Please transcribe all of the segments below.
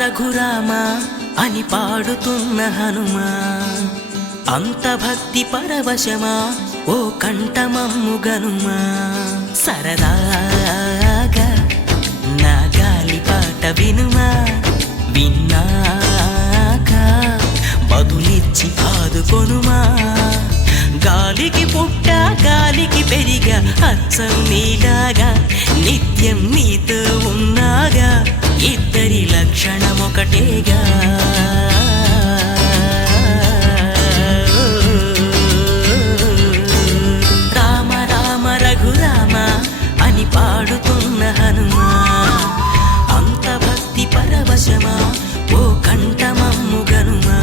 రఘురామ అని పాడుతున్న హనుమా, అంత భక్తి పరవశమా ఓ కంఠమమ్ము గనుమా. సరదాగా నా గాలి పాట వినుమా, విన్నాక బదులిచ్చి ఆదుకొనుమా. గాలికి పుట్ట గాలికి పెరిగా అచ్చం నీలాగా, నిత్యం నీతో ఉన్నాగా, ఇద్దరి లక్షణం ఒకటేగా. రామ రామ రఘురామ అని పాడుతున్న హనుమా, అంత భక్తి పరవశమా ఓ కంఠమమ్ము గనుమా.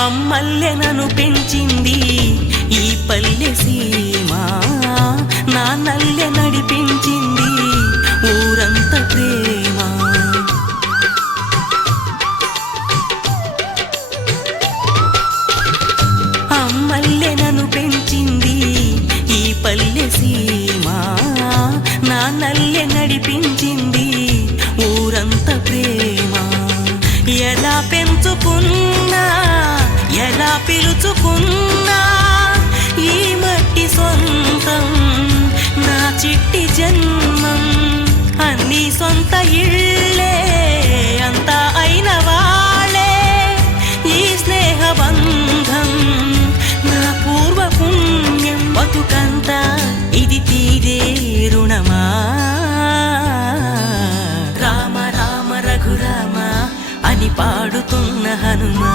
అమ్మల్లె నన్ను పెంచింది ఈ పల్లె సీమ, నాన్నల్లె నడిపించింది ఊరంత ప్రేమ. అమ్మల్లె నన్ను పెంచింది ఈ పల్లె సీమ, నాన్నల్లె నడిపించింది ఊరంత ప్రేమ. ఎలా పెంచుకున్నా ఎలా పిలుచుకున్నా ఈ మట్టి సొంతం నా చిట్టి జన్మం. అన్ని సొంత ఇళ్ళే అంతా అయిన వాళ్ళే ఈ స్నేహ బంధం నా పూర్వ పుణ్యం. బతుకంతా ఇది తీరే రుణమా. రామ రామ రఘురామ అని పాడుతున్న హనుమా,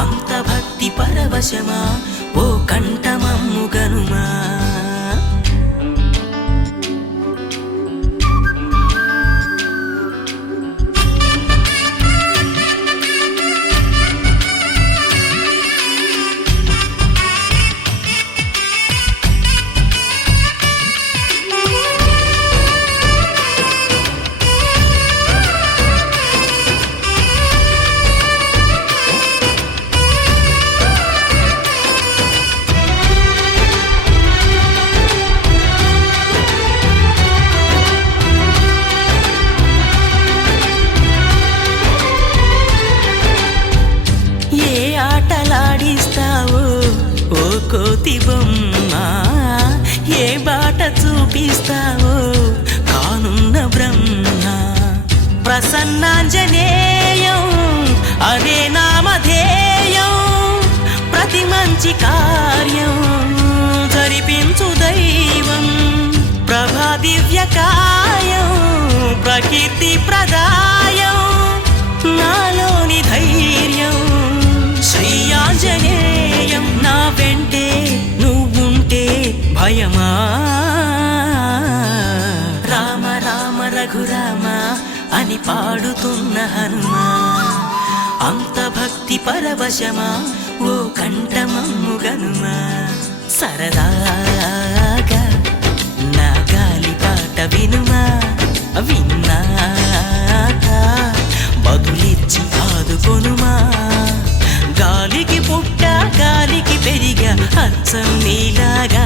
అంత భక్తి పరవశమా ఓ కంఠమమ్ము గనుమా. ఆటలాడిస్తావో ఓ కోతి బొమ్మ, ఏ బాట చూపిస్తావో కానున్న బ్రహ్మ. ప్రసన్నాంజనేయం అదే నామధేయం, ప్రతి మంచి కార్యం జరిపించు దైవం. ప్రభా దివ్యకాయం ప్రకీర్తి ప్రదాయం, నాలోని ధైర్యం శ్రీ ఆంజనేయం. నా వెంటే నువ్వుంటే భయమా. రామ రామ రఘురామ అని పాడుతున్న హనుమా, అంత భక్తి పరవశమా ఓ కంఠమమ్ము గనుమా. సరదాగా నా గాలి పాట వినుమా, విన్నాక బదులిచ్చి ఆదుకొనుమా. గాలికి పుట్ట గాలికి పెరిగా అచ్చం నీలాగా